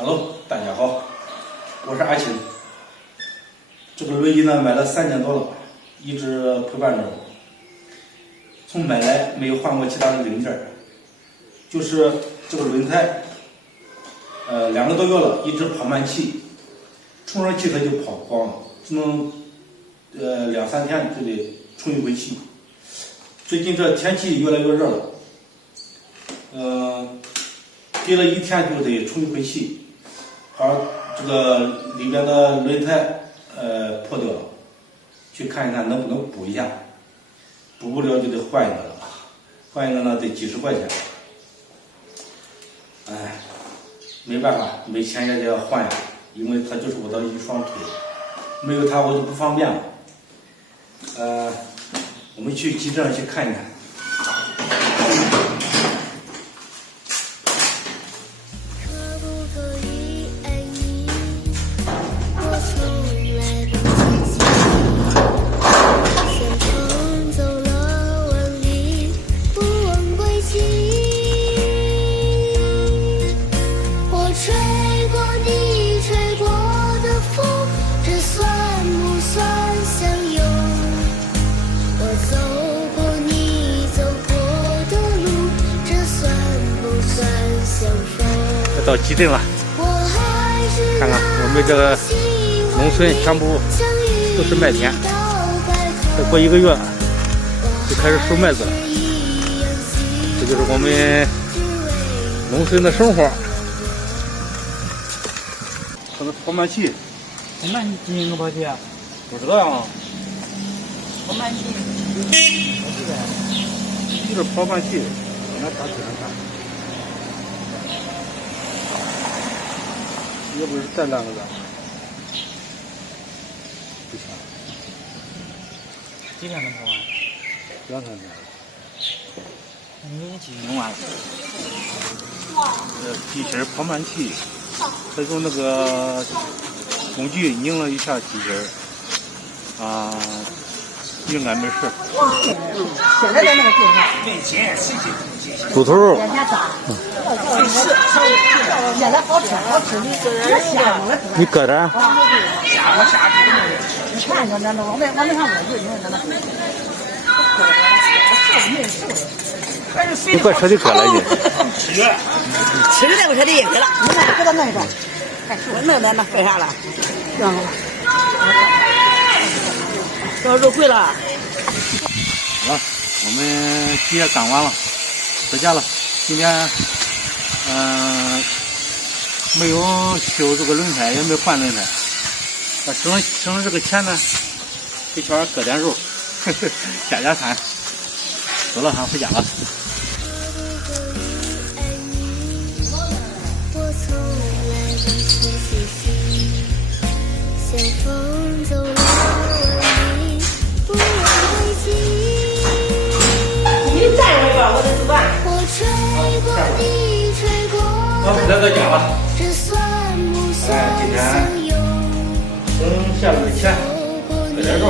Hello， 大家好，我是阿青。这个轮椅呢买了3年多了，一直陪伴着我。从买来没有换过其他的零件，就是这个轮胎，2个多月了，一直跑慢气，充上气它就跑光了，只能2-3天就得充一回气。最近这天气越来越热了，给了1天就得充一回气。好，这个里边的轮胎破掉了，去看一看能不能补一下，补不了就得换一个了，换一个呢得几十块钱。哎，没办法，没钱也得要换呀，因为它就是我的一双腿，没有它我就不方便了。我们去急诊上去看一看。到急诊了，看看我们这个农村全部都是麦田，再过1个月就开始收麦子了。这就是我们农村的生活。可能跑慢气，那你几年能跑气啊？不知道呀。跑慢气，就是跑慢气，那打腿上看。要不是再2个月，不行。几天能跑完？ 2-3天。你几弄完了？机器人跑慢气，他用那个工具拧了一下机器人，应该没事。现在在那个地方，猪头。现在好吃，别香了。你搁这儿？你看看那我们上我就你看那。你快彻底搁了去。吃的不舍得给了，你看搁到那边，那搁啥了？让了。这肉贵了。好了，我们鸡也赶完了，回家了。今天没有修这个轮胎，也没换轮胎。省了这个钱呢，给小孩割点肉，加餐。走了，回家了。你站着吧，我得吃饭。来到家了。今天省下了点钱，割点肉。